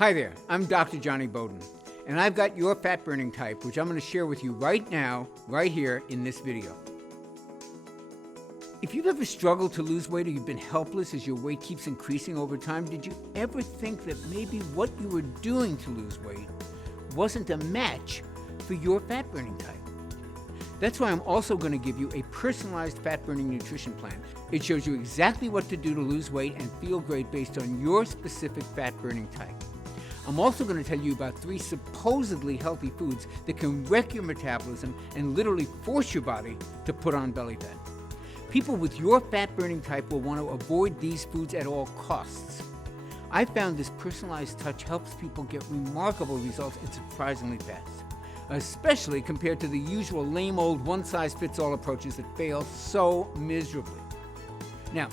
Hi there, I'm Dr. Johnny Bowden, and I've got your fat burning type, which I'm going to share with you right now, right here in this video. If you've ever struggled to lose weight or you've been helpless as your weight keeps increasing over time, did you ever think that maybe what you were doing to lose weight wasn't a match for your fat burning type? That's why I'm also going to give you a personalized fat burning nutrition plan. It shows you exactly what to do to lose weight and feel great based on your specific fat burning type. I'm also going to tell you about 3 supposedly healthy foods that can wreck your metabolism and literally force your body to put on belly fat. People with your fat burning type will want to avoid these foods at all costs. I found this personalized touch helps people get remarkable results and surprisingly fast, especially compared to the usual lame old one-size-fits-all approaches that fail so miserably. Now,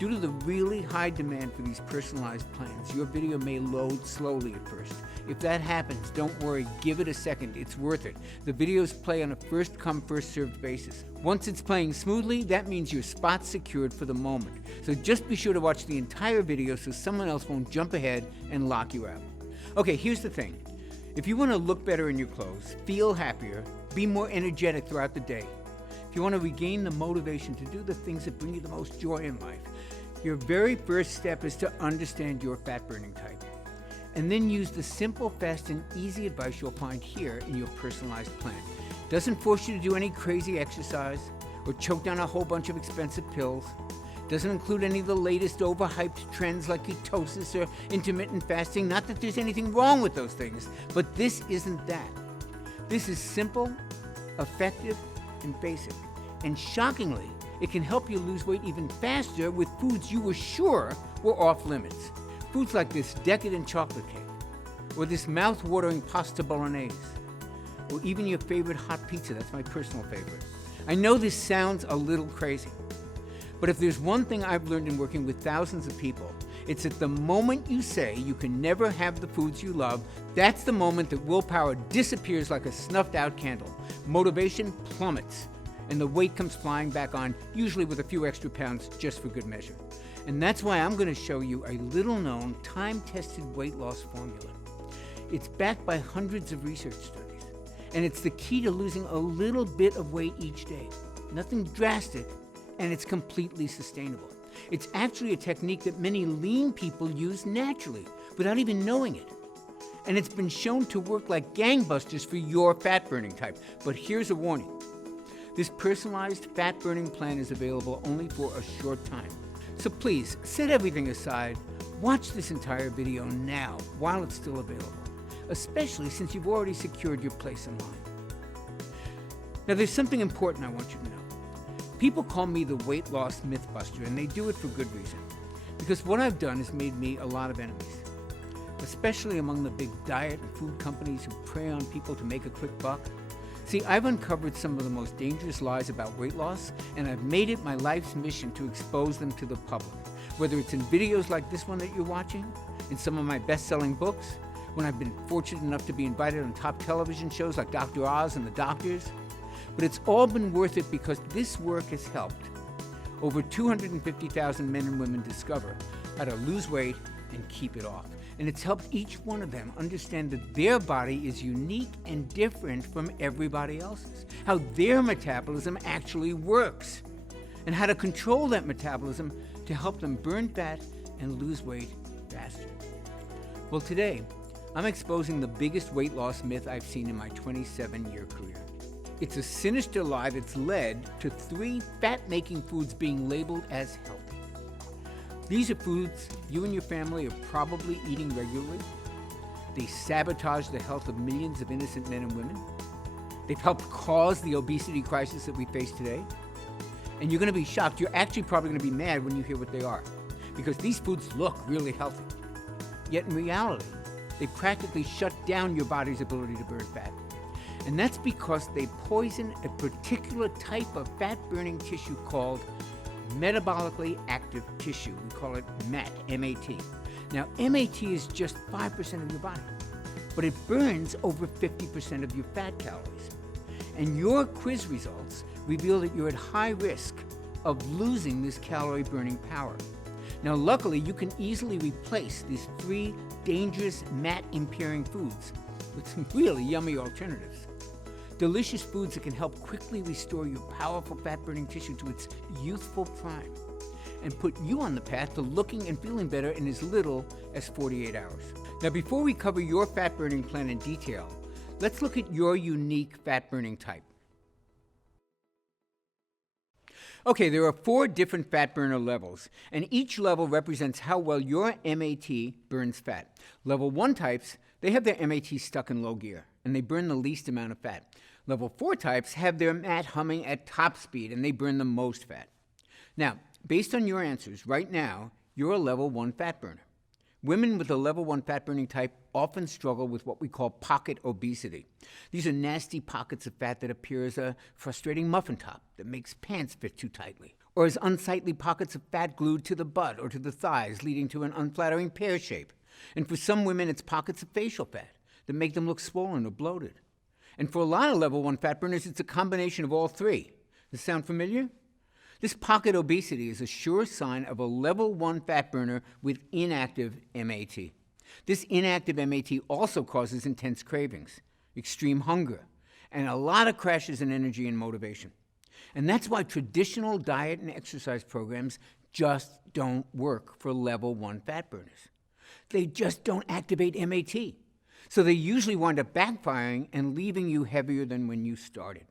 due to the really high demand for these personalized plans, your video may load slowly at first. If that happens, don't worry, give it a second, it's worth it. The videos play on a first-come, first-served basis. Once it's playing smoothly, that means your spot's secured for the moment. So just be sure to watch the entire video so someone else won't jump ahead and lock you out. Okay, here's the thing. If you want to look better in your clothes, feel happier, be more energetic throughout the day, if you want to regain the motivation to do the things that bring you the most joy in life, your very first step is to understand your fat burning type. And then use the simple, fast, and easy advice you'll find here in your personalized plan. It doesn't force you to do any crazy exercise or choke down a whole bunch of expensive pills. It doesn't include any of the latest overhyped trends like ketosis or intermittent fasting. Not that there's anything wrong with those things, but this isn't that. This is simple, effective, and basic. And shockingly, it can help you lose weight even faster with foods you were sure were off limits. Foods like this decadent chocolate cake, or this mouth-watering pasta bolognese, or even your favorite hot pizza. That's my personal favorite. I know this sounds a little crazy, but if there's one thing I've learned in working with thousands of people, it's that the moment you say you can never have the foods you love, that's the moment that willpower disappears like a snuffed-out candle. Motivation plummets, and the weight comes flying back on, usually with a few extra pounds just for good measure. And that's why I'm going to show you a little-known, time-tested weight loss formula. It's backed by hundreds of research studies, and it's the key to losing a little bit of weight each day. Nothing drastic, and it's completely sustainable. It's actually a technique that many lean people use naturally, without even knowing it. And it's been shown to work like gangbusters for your fat-burning type. But here's a warning. This personalized fat-burning plan is available only for a short time. So please, set everything aside, watch this entire video now while it's still available, especially since you've already secured your place in line. Now there's something important I want you to know. People call me the weight loss mythbuster, and they do it for good reason. Because what I've done has made me a lot of enemies, especially among the big diet and food companies who prey on people to make a quick buck. See, I've uncovered some of the most dangerous lies about weight loss, and I've made it my life's mission to expose them to the public. Whether it's in videos like this one that you're watching, in some of my best-selling books, when I've been fortunate enough to be invited on top television shows like Dr. Oz and The Doctors. But it's all been worth it because this work has helped over 250,000 men and women discover how to lose weight and keep it off. And it's helped each one of them understand that their body is unique and different from everybody else's, how their metabolism actually works, and how to control that metabolism to help them burn fat and lose weight faster. Well, today, I'm exposing the biggest weight loss myth I've seen in my 27-year career. It's a sinister lie that's led to 3 fat-making foods being labeled as healthy. These are foods you and your family are probably eating regularly. They sabotage the health of millions of innocent men and women. They've helped cause the obesity crisis that we face today. And you're going to be shocked. You're actually probably going to be mad when you hear what they are, because these foods look really healthy. Yet in reality, they practically shut down your body's ability to burn fat. And that's because they poison a particular type of fat-burning tissue called metabolically active tissue. We call it MAT, M-A-T. Now, MAT is just 5% of your body, but it burns over 50% of your fat calories. And your quiz results reveal that you're at high risk of losing this calorie-burning power. Now, luckily, you can easily replace these 3 dangerous fat-impairing foods with some really yummy alternatives. Delicious foods that can help quickly restore your powerful fat-burning tissue to its youthful prime and put you on the path to looking and feeling better in as little as 48 hours. Now, before we cover your fat-burning plan in detail, let's look at your unique fat-burning type. Okay, there are 4 different fat burner levels, and each level represents how well your MAT burns fat. Level 1 types, they have their MAT stuck in low gear, and they burn the least amount of fat. Level 4 types have their MAT humming at top speed, and they burn the most fat. Now, based on your answers, right now, you're a level 1 fat burner. Women with a level 1 fat-burning type often struggle with what we call pocket obesity. These are nasty pockets of fat that appear as a frustrating muffin top that makes pants fit too tightly, or as unsightly pockets of fat glued to the butt or to the thighs, leading to an unflattering pear shape. And for some women, it's pockets of facial fat that make them look swollen or bloated. And for a lot of level 1 fat burners, it's a combination of all 3. Does this sound familiar? This pocket obesity is a sure sign of a level 1 fat burner with inactive MAT. This inactive MAT also causes intense cravings, extreme hunger, and a lot of crashes in energy and motivation. And that's why traditional diet and exercise programs just don't work for level 1 fat burners. They just don't activate MAT. So they usually wind up backfiring and leaving you heavier than when you started.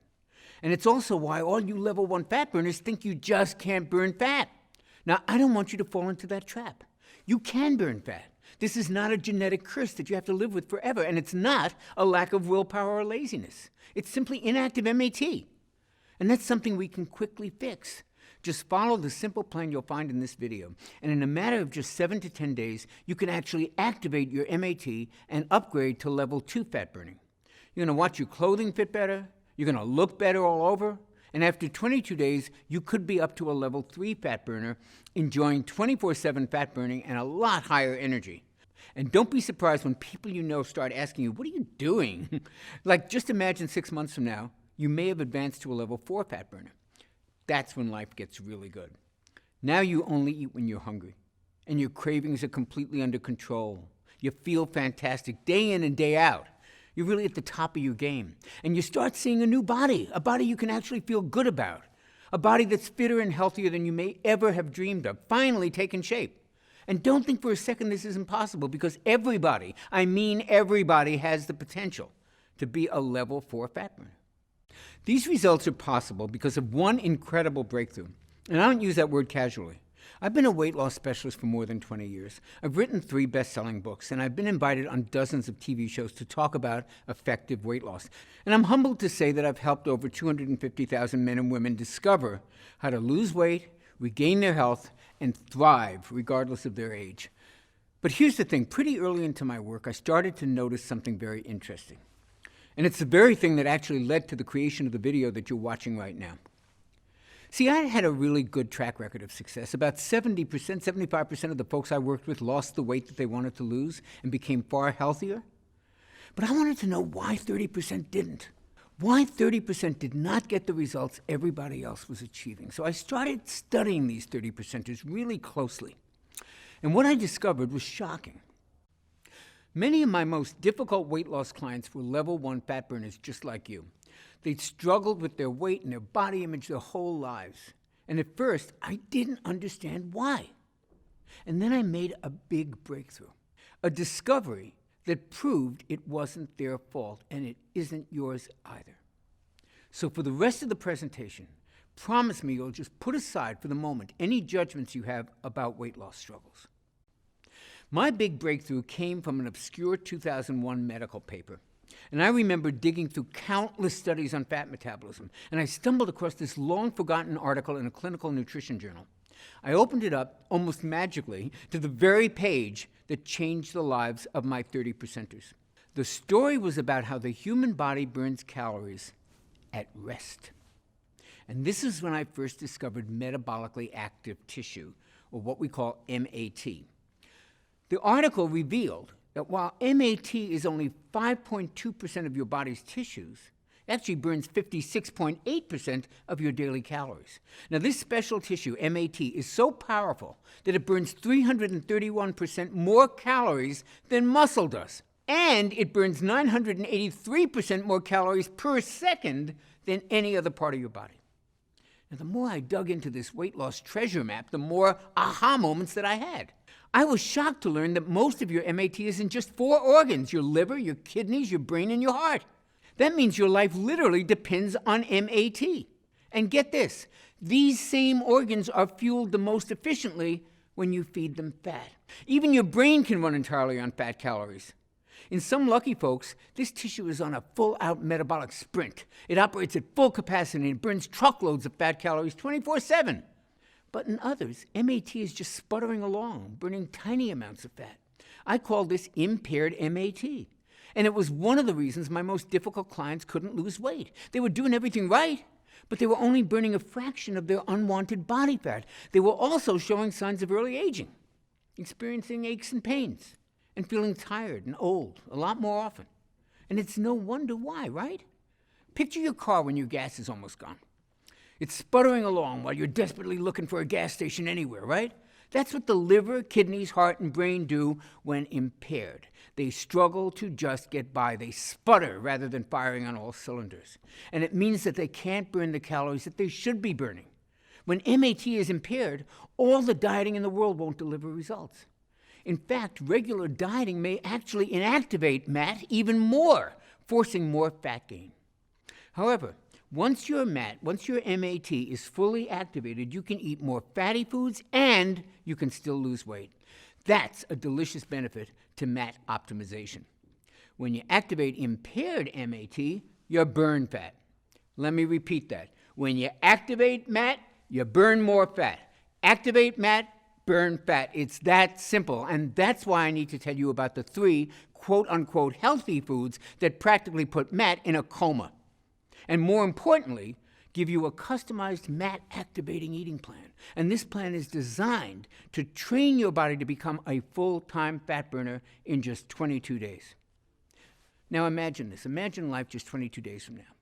And it's also why all you level 1 fat burners think you just can't burn fat. Now, I don't want you to fall into that trap. You can burn fat. This is not a genetic curse that you have to live with forever, and it's not a lack of willpower or laziness. It's simply inactive MAT. And that's something we can quickly fix. Just follow the simple plan you'll find in this video, and in a matter of just 7 to 10 days, you can actually activate your MAT and upgrade to level 2 fat burning. You're going to watch your clothing fit better, you're going to look better all over, and after 22 days, you could be up to a level 3 fat burner, enjoying 24/7 fat burning and a lot higher energy. And don't be surprised when people you know start asking you, what are you doing? Like, just imagine 6 months from now, you may have advanced to a level 4 fat burner. That's when life gets really good. Now you only eat when you're hungry, and your cravings are completely under control. You feel fantastic day in and day out. You're really at the top of your game. And you start seeing a new body, a body you can actually feel good about, a body that's fitter and healthier than you may ever have dreamed of, finally taking shape. And don't think for a second this isn't possible, because everybody, I mean everybody, has the potential to be a level 4 fat burner. These results are possible because of one incredible breakthrough. And I don't use that word casually. I've been a weight loss specialist for more than 20 years. I've written 3 best-selling books, and I've been invited on dozens of TV shows to talk about effective weight loss. And I'm humbled to say that I've helped over 250,000 men and women discover how to lose weight, regain their health, and thrive regardless of their age. But here's the thing. Pretty early into my work, I started to notice something very interesting. And it's the very thing that actually led to the creation of the video that you're watching right now. See, I had a really good track record of success. About 70%, 75% of the folks I worked with lost the weight that they wanted to lose and became far healthier. But I wanted to know why 30% didn't. Why 30% did not get the results everybody else was achieving. So I started studying these 30%ers really closely. And what I discovered was shocking. Many of my most difficult weight loss clients were level 1 fat burners just like you. They'd struggled with their weight and their body image their whole lives. And at first, I didn't understand why. And then I made a big breakthrough, a discovery that proved it wasn't their fault, and it isn't yours either. So for the rest of the presentation, promise me you'll just put aside for the moment any judgments you have about weight loss struggles. My big breakthrough came from an obscure 2001 medical paper. And I remember digging through countless studies on fat metabolism, and I stumbled across this long-forgotten article in a clinical nutrition journal. I opened it up, almost magically, to the very page that changed the lives of my 30%ers. The story was about how the human body burns calories at rest. And this is when I first discovered metabolically active tissue, or what we call MAT. The article revealed that while MAT is only 5.2% of your body's tissues, It actually burns 56.8% of your daily calories. Now, this special tissue, MAT, is so powerful that it burns 331% more calories than muscle does. And it burns 983% more calories per second than any other part of your body. Now, the more I dug into this weight loss treasure map, the more aha moments that I had. I was shocked to learn that most of your MAT is in just 4 organs: your liver, your kidneys, your brain, and your heart. That means your life literally depends on MAT. And get this, these same organs are fueled the most efficiently when you feed them fat. Even your brain can run entirely on fat calories. In some lucky folks, this tissue is on a full-out metabolic sprint. It operates at full capacity and burns truckloads of fat calories 24/7. But in others, MAT is just sputtering along, burning tiny amounts of fat. I call this impaired MAT. And it was one of the reasons my most difficult clients couldn't lose weight. They were doing everything right, but they were only burning a fraction of their unwanted body fat. They were also showing signs of early aging, experiencing aches and pains, and feeling tired and old a lot more often. And it's no wonder why, right? Picture your car when your gas is almost gone. It's sputtering along while you're desperately looking for a gas station anywhere, right? That's what the liver, kidneys, heart, and brain do when impaired. They struggle to just get by. They sputter rather than firing on all cylinders. And it means that they can't burn the calories that they should be burning. When MAT is impaired, all the dieting in the world won't deliver results. In fact, regular dieting may actually inactivate MAT even more, forcing more fat gain. However, once your MAT is fully activated, you can eat more fatty foods and you can still lose weight. That's a delicious benefit to MAT optimization. When you activate impaired MAT, you burn fat. Let me repeat that. When you activate MAT, you burn more fat. Activate MAT, burn fat. It's that simple. And that's why I need to tell you about the 3 quote-unquote healthy foods that practically put MAT in a coma. And more importantly, give you a customized MAT-activating eating plan. And this plan is designed to train your body to become a full-time fat burner in just 22 days. Now imagine this. Imagine life just 22 days from now.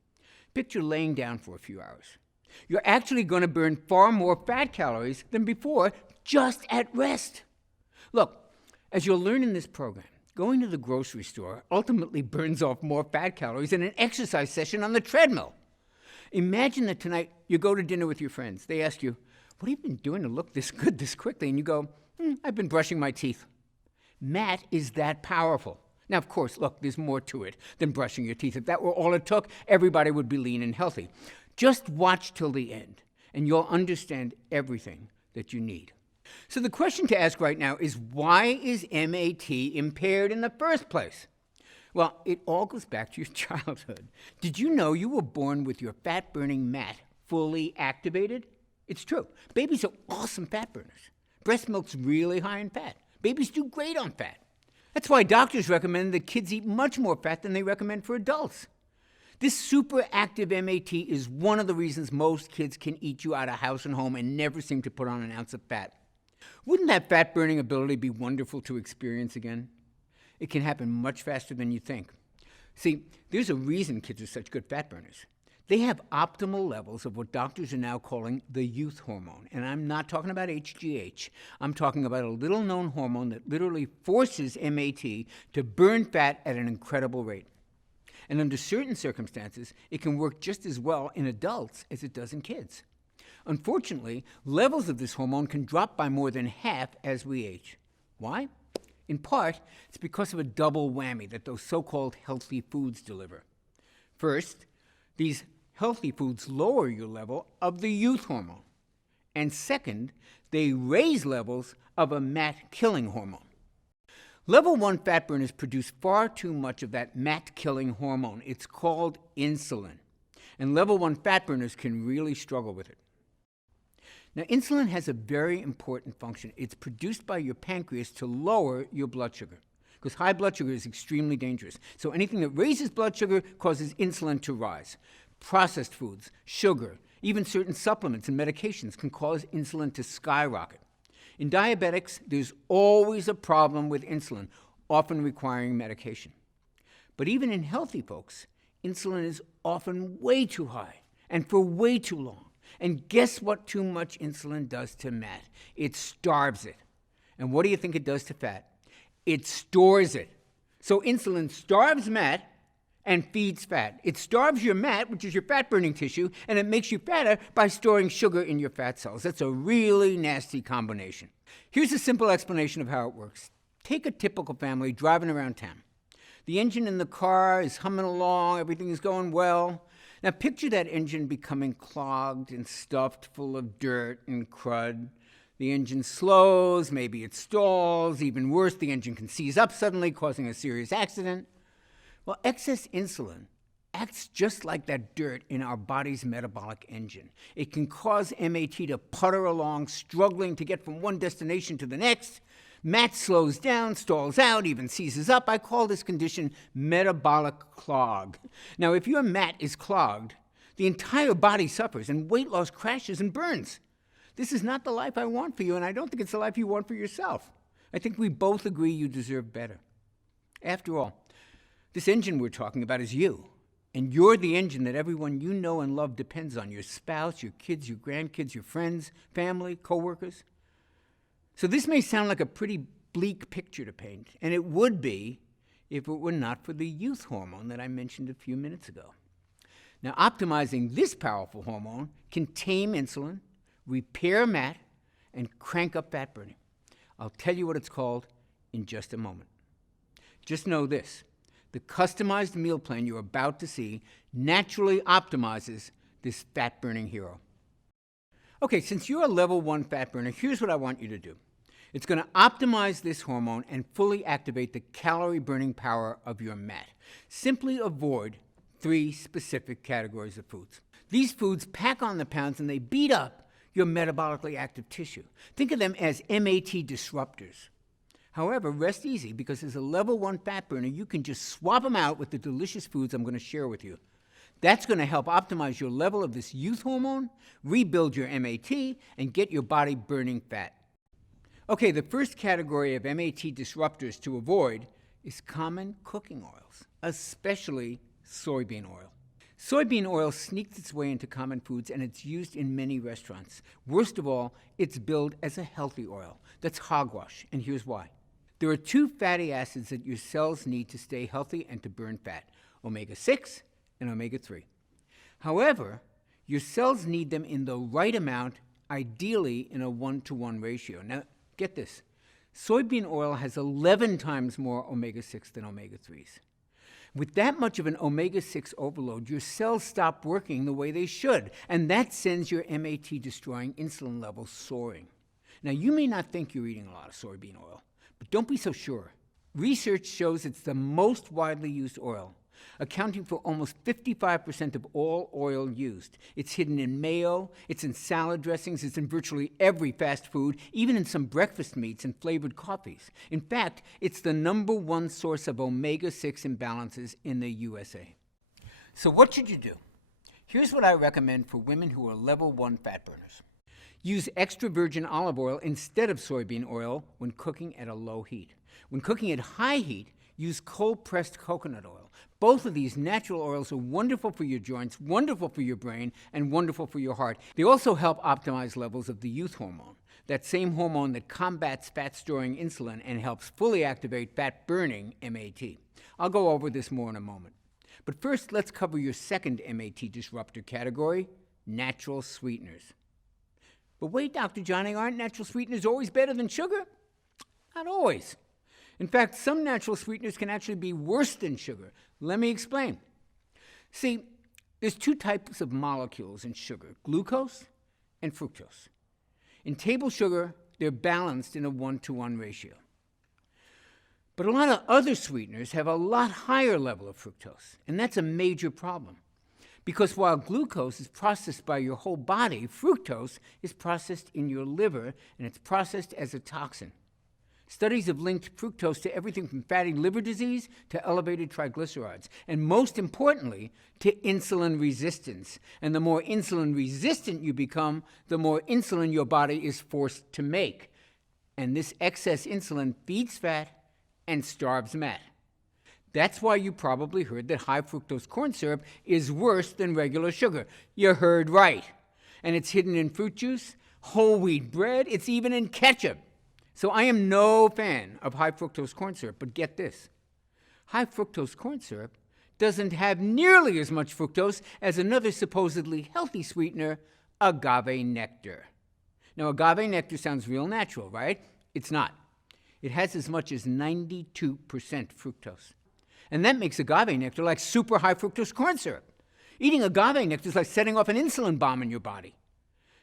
Picture laying down for a few hours. You're actually going to burn far more fat calories than before just at rest. Look, as you'll learn in this program, going to the grocery store ultimately burns off more fat calories than an exercise session on the treadmill. Imagine that tonight you go to dinner with your friends. They ask you, "What have you been doing to look this good this quickly?" And you go, "I've been brushing my teeth." MAT is that powerful. Now, of course, look, there's more to it than brushing your teeth. If that were all it took, everybody would be lean and healthy. Just watch till the end, and you'll understand everything that you need. So the question to ask right now is, why is MAT impaired in the first place? Well, it all goes back to your childhood. Did you know you were born with your fat-burning MAT fully activated? It's true. Babies are awesome fat burners. Breast milk's really high in fat. Babies do great on fat. That's why doctors recommend that kids eat much more fat than they recommend for adults. This super active MAT is one of the reasons most kids can eat you out of house and home and never seem to put on an ounce of fat. Wouldn't that fat-burning ability be wonderful to experience again? It can happen much faster than you think. See, there's a reason kids are such good fat burners. They have optimal levels of what doctors are now calling the youth hormone. And I'm not talking about HGH. I'm talking about a little-known hormone that literally forces MAT to burn fat at an incredible rate. And under certain circumstances, it can work just as well in adults as it does in kids. Unfortunately, levels of this hormone can drop by more than half as we age. Why? In part, it's because of a double whammy that those so-called healthy foods deliver. First, these healthy foods lower your level of the youth hormone. And second, they raise levels of a MAT-killing hormone. Level 1 fat burners produce far too much of that MAT-killing hormone. It's called insulin. And level 1 fat burners can really struggle with it. Now, insulin has a very important function. It's produced by your pancreas to lower your blood sugar, because high blood sugar is extremely dangerous. So anything that raises blood sugar causes insulin to rise. Processed foods, sugar, even certain supplements and medications can cause insulin to skyrocket. In diabetics, there's always a problem with insulin, often requiring medication. But even in healthy folks, insulin is often way too high and for way too long. And guess what too much insulin does to fat? It starves it. And what do you think it does to fat? It stores it. So insulin starves fat and feeds fat. It starves your fat, which is your fat-burning tissue, and it makes you fatter by storing sugar in your fat cells. That's a really nasty combination. Here's a simple explanation of how it works. Take a typical family driving around town. The engine in the car is humming along, everything is going well. Now picture that engine becoming clogged and stuffed full of dirt and crud. The engine slows, maybe it stalls, even worse, the engine can seize up suddenly, causing a serious accident. Well, excess insulin acts just like that dirt in our body's metabolic engine. It can cause MAT to putter along, struggling to get from one destination to the next. MAT slows down, stalls out, even seizes up. I call this condition metabolic clog. Now, if your MAT is clogged, the entire body suffers and weight loss crashes and burns. This is not the life I want for you, and I don't think it's the life you want for yourself. I think we both agree you deserve better. After all, this engine we're talking about is you, and you're the engine that everyone you know and love depends on, your spouse, your kids, your grandkids, your friends, family, coworkers. So this may sound like a pretty bleak picture to paint, and it would be if it were not for the youth hormone that I mentioned a few minutes ago. Now, optimizing this powerful hormone can tame insulin, repair MAT, and crank up fat burning. I'll tell you what it's called in just a moment. Just know this. The customized meal plan you're about to see naturally optimizes this fat-burning hero. Okay, since you're a level 1 fat burner, here's what I want you to do. It's going to optimize this hormone and fully activate the calorie-burning power of your MAT. Simply avoid 3 specific categories of foods. These foods pack on the pounds and they beat up your metabolically active tissue. Think of them as MAT disruptors. However, rest easy, because as a level 1 fat burner, you can just swap them out with the delicious foods I'm going to share with you. That's going to help optimize your level of this youth hormone, rebuild your MAT, and get your body burning fat. Okay, the first category of MAT disruptors to avoid is common cooking oils, especially soybean oil. Soybean oil sneaks its way into common foods, and it's used in many restaurants. Worst of all, it's billed as a healthy oil. That's hogwash, and here's why. There are 2 fatty acids that your cells need to stay healthy and to burn fat, omega-6 and omega-3. However, your cells need them in the right amount, ideally in a 1-to-1 ratio. Now, get this. Soybean oil has 11 times more omega-6 than omega-3s. With that much of an omega-6 overload, your cells stop working the way they should, and that sends your MAT-destroying insulin levels soaring. Now, you may not think you're eating a lot of soybean oil, but don't be so sure. Research shows it's the most widely used oil, accounting for almost 55% of all oil used. It's hidden in mayo, it's in salad dressings, it's in virtually every fast food, even in some breakfast meats and flavored coffees. In fact, it's the number 1 source of omega-6 imbalances in the USA. So what should you do? Here's what I recommend for women who are level 1 fat burners. Use extra virgin olive oil instead of soybean oil when cooking at a low heat. When cooking at high heat, use cold-pressed coconut oil. Both of these natural oils are wonderful for your joints, wonderful for your brain, and wonderful for your heart. They also help optimize levels of the youth hormone, that same hormone that combats fat-storing insulin and helps fully activate fat-burning MAT. I'll go over this more in a moment. But first, let's cover your second MAT disruptor category, natural sweeteners. But wait, Dr. Johnny, aren't natural sweeteners always better than sugar? Not always. In fact, some natural sweeteners can actually be worse than sugar. Let me explain. See, there's 2 types of molecules in sugar, glucose and fructose. In table sugar, they're balanced in a 1-to-1 ratio. But a lot of other sweeteners have a lot higher level of fructose, and that's a major problem. Because while glucose is processed by your whole body, fructose is processed in your liver, and it's processed as a toxin. Studies have linked fructose to everything from fatty liver disease to elevated triglycerides, and most importantly, to insulin resistance. And the more insulin resistant you become, the more insulin your body is forced to make. And this excess insulin feeds fat and starves MAT. That's why you probably heard that high fructose corn syrup is worse than regular sugar. You heard right. And it's hidden in fruit juice, whole wheat bread, it's even in ketchup. So I am no fan of high fructose corn syrup, but get this. High fructose corn syrup doesn't have nearly as much fructose as another supposedly healthy sweetener, agave nectar. Now, agave nectar sounds real natural, right? It's not. It has as much as 92% fructose. And that makes agave nectar like super high fructose corn syrup. Eating agave nectar is like setting off an insulin bomb in your body.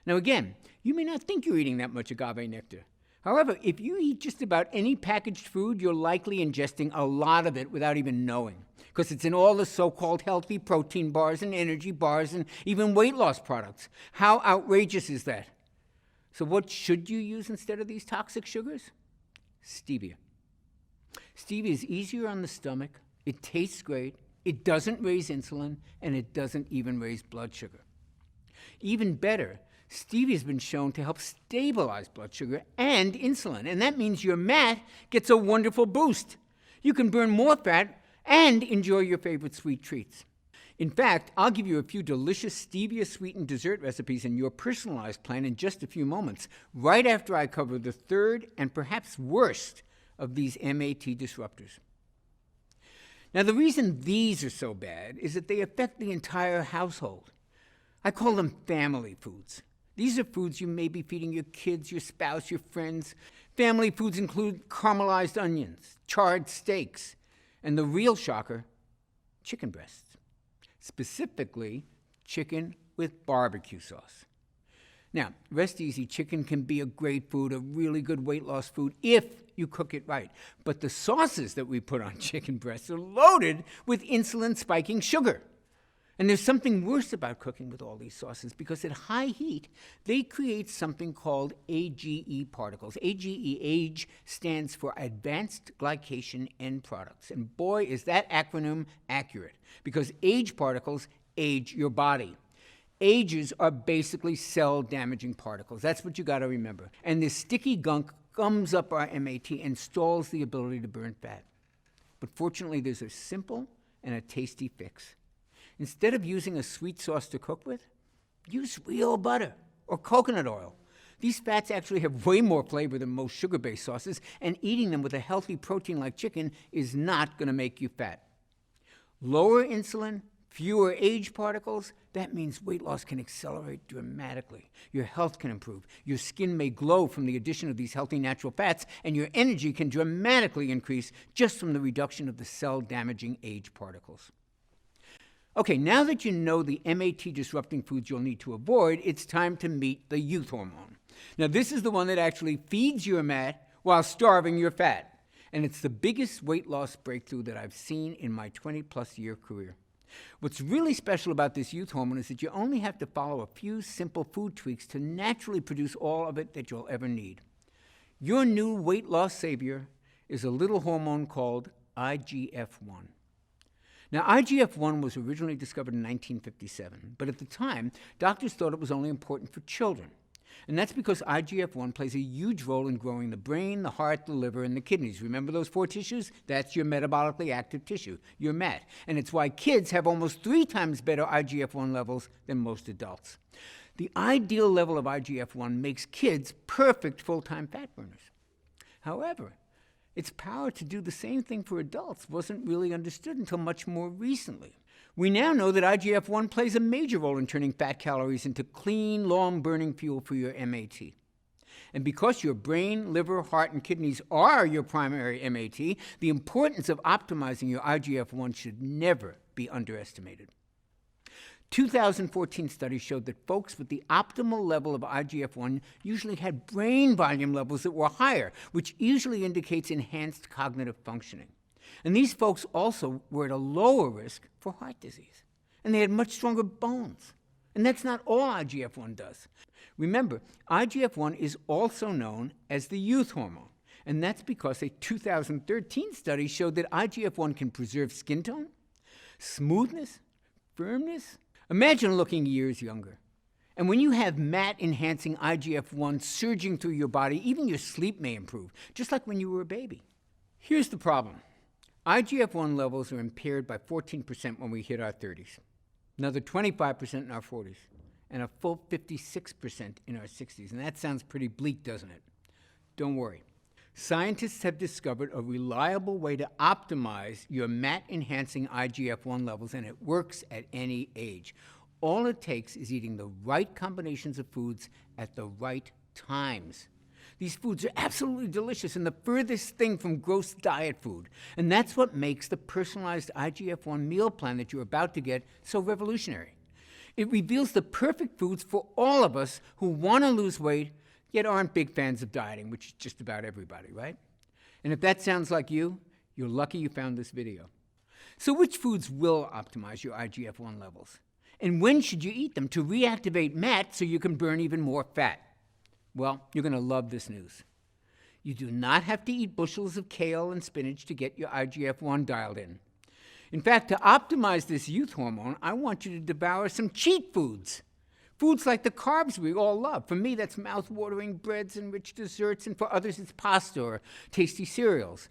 Now again, you may not think you're eating that much agave nectar. However, if you eat just about any packaged food, you're likely ingesting a lot of it without even knowing, because it's in all the so-called healthy protein bars and energy bars and even weight loss products. How outrageous is that? So what should you use instead of these toxic sugars? Stevia. Stevia is easier on the stomach, it tastes great, it doesn't raise insulin, and it doesn't even raise blood sugar. Even better, stevia has been shown to help stabilize blood sugar and insulin, and that means your MAT gets a wonderful boost. You can burn more fat and enjoy your favorite sweet treats. In fact, I'll give you a few delicious stevia-sweetened dessert recipes in your personalized plan in just a few moments, right after I cover the third and perhaps worst of these MAT disruptors. Now, the reason these are so bad is that they affect the entire household. I call them family foods. These are foods you may be feeding your kids, your spouse, your friends. Family foods include caramelized onions, charred steaks, and the real shocker, chicken breasts. Specifically, chicken with barbecue sauce. Now, rest easy, chicken can be a great food, a really good weight loss food, if you cook it right. But the sauces that we put on chicken breasts are loaded with insulin-spiking sugar. And there's something worse about cooking with all these sauces, because at high heat, they create something called AGE particles. AGE stands for Advanced Glycation End Products. And boy, is that acronym accurate, because age particles age your body. Ages are basically cell-damaging particles. That's what you got to remember. And this sticky gunk gums up our MAT and stalls the ability to burn fat. But fortunately, there's a simple and a tasty fix. Instead of using a sweet sauce to cook with, use real butter or coconut oil. These fats actually have way more flavor than most sugar-based sauces, and eating them with a healthy protein like chicken is not going to make you fat. Lower insulin, fewer age particles, that means weight loss can accelerate dramatically. Your health can improve. Your skin may glow from the addition of these healthy natural fats, and your energy can dramatically increase just from the reduction of the cell-damaging age particles. Okay, now that you know the MAT-disrupting foods you'll need to avoid, it's time to meet the youth hormone. Now, this is the one that actually feeds your MAT while starving your fat. And it's the biggest weight loss breakthrough that I've seen in my 20-plus year career. What's really special about this youth hormone is that you only have to follow a few simple food tweaks to naturally produce all of it that you'll ever need. Your new weight loss savior is a little hormone called IGF-1. Now, IGF-1 was originally discovered in 1957, but at the time, doctors thought it was only important for children. And that's because IGF-1 plays a huge role in growing the brain, the heart, the liver, and the kidneys. Remember those 4 tissues? That's your metabolically active tissue, your MAT. And it's why kids have almost 3 times better IGF-1 levels than most adults. The ideal level of IGF-1 makes kids perfect full-time fat burners. However, its power to do the same thing for adults wasn't really understood until much more recently. We now know that IGF-1 plays a major role in turning fat calories into clean, long-burning fuel for your MAT. And because your brain, liver, heart, and kidneys are your primary MAT, the importance of optimizing your IGF-1 should never be underestimated. 2014 studies showed that folks with the optimal level of IGF-1 usually had brain volume levels that were higher, which usually indicates enhanced cognitive functioning. And these folks also were at a lower risk for heart disease. And they had much stronger bones. And that's not all IGF-1 does. Remember, IGF-1 is also known as the youth hormone. And that's because a 2013 study showed that IGF-1 can preserve skin tone, smoothness, firmness. Imagine looking years younger. And when you have MAT-enhancing IGF-1 surging through your body, even your sleep may improve, just like when you were a baby. Here's the problem. IGF-1 levels are impaired by 14% when we hit our 30s, another 25% in our 40s, and a full 56% in our 60s. And that sounds pretty bleak, doesn't it? Don't worry. Scientists have discovered a reliable way to optimize your MAT-enhancing IGF-1 levels, and it works at any age. All it takes is eating the right combinations of foods at the right times. These foods are absolutely delicious and the furthest thing from gross diet food. And that's what makes the personalized IGF-1 meal plan that you're about to get so revolutionary. It reveals the perfect foods for all of us who want to lose weight, yet aren't big fans of dieting, which is just about everybody, right? And if that sounds like you, you're lucky you found this video. So which foods will optimize your IGF-1 levels? And when should you eat them to reactivate MAT so you can burn even more fat? Well, you're going to love this news. You do not have to eat bushels of kale and spinach to get your IGF-1 dialed in. In fact, to optimize this youth hormone, I want you to devour some cheat foods. Foods like the carbs we all love. For me, that's mouth-watering breads and rich desserts, and for others, it's pasta or tasty cereals.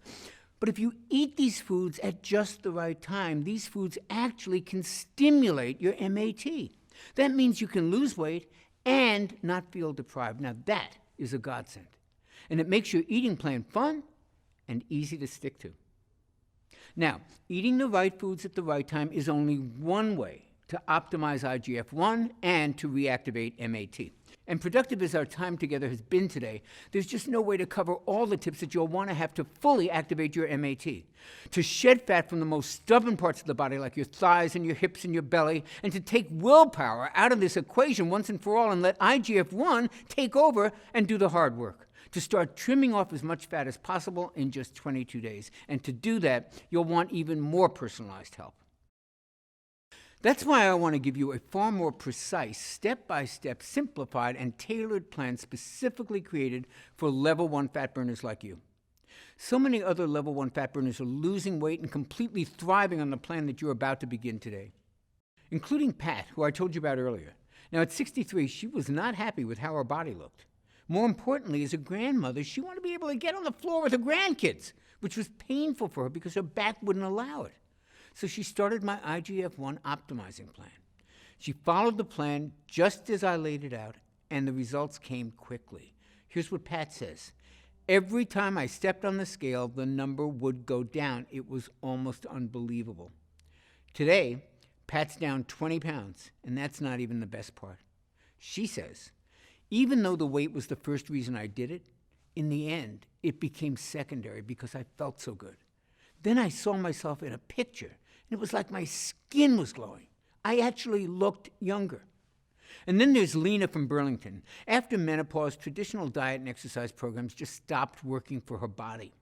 But if you eat these foods at just the right time, these foods actually can stimulate your MAT. That means you can lose weight and not feel deprived. Now, that is a godsend. And it makes your eating plan fun and easy to stick to. Now, eating the right foods at the right time is only one way to optimize IGF-1 and to reactivate MAT. And productive as our time together has been today, there's just no way to cover all the tips that you'll want to have to fully activate your MAT. To shed fat from the most stubborn parts of the body, like your thighs and your hips and your belly, and to take willpower out of this equation once and for all and let IGF-1 take over and do the hard work. To start trimming off as much fat as possible in just 22 days. And to do that, you'll want even more personalized help. That's why I want to give you a far more precise, step-by-step, simplified, and tailored plan specifically created for level 1 fat burners like you. So many other level 1 fat burners are losing weight and completely thriving on the plan that you're about to begin today, including Pat, who I told you about earlier. Now, at 63, she was not happy with how her body looked. More importantly, as a grandmother, she wanted to be able to get on the floor with her grandkids, which was painful for her because her back wouldn't allow it. So she started my IGF-1 optimizing plan. She followed the plan just as I laid it out, and the results came quickly. Here's what Pat says. Every time I stepped on the scale, the number would go down. It was almost unbelievable. Today, Pat's down 20 pounds, and that's not even the best part. She says, even though the weight was the first reason I did it, in the end, it became secondary because I felt so good. Then I saw myself in a picture, and it was like my skin was glowing. I actually looked younger. And then there's Lena from Burlington. After menopause, traditional diet and exercise programs just stopped working for her body.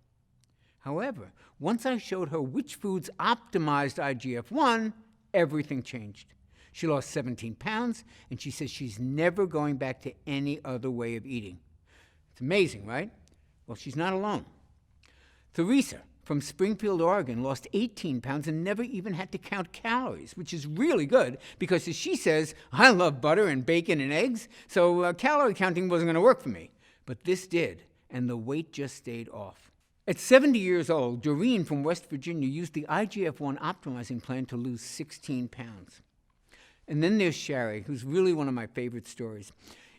However, once I showed her which foods optimized IGF-1, everything changed. She lost 17 pounds, and she says she's never going back to any other way of eating. It's amazing, right? Well, she's not alone. Teresa from Springfield, Oregon, lost 18 pounds and never even had to count calories, which is really good because, as she says, I love butter and bacon and eggs, so calorie counting wasn't going to work for me. But this did, and the weight just stayed off. At 70 years old, Doreen from West Virginia used the IGF-1 optimizing plan to lose 16 pounds. And then there's Sherry, who's really one of my favorite stories.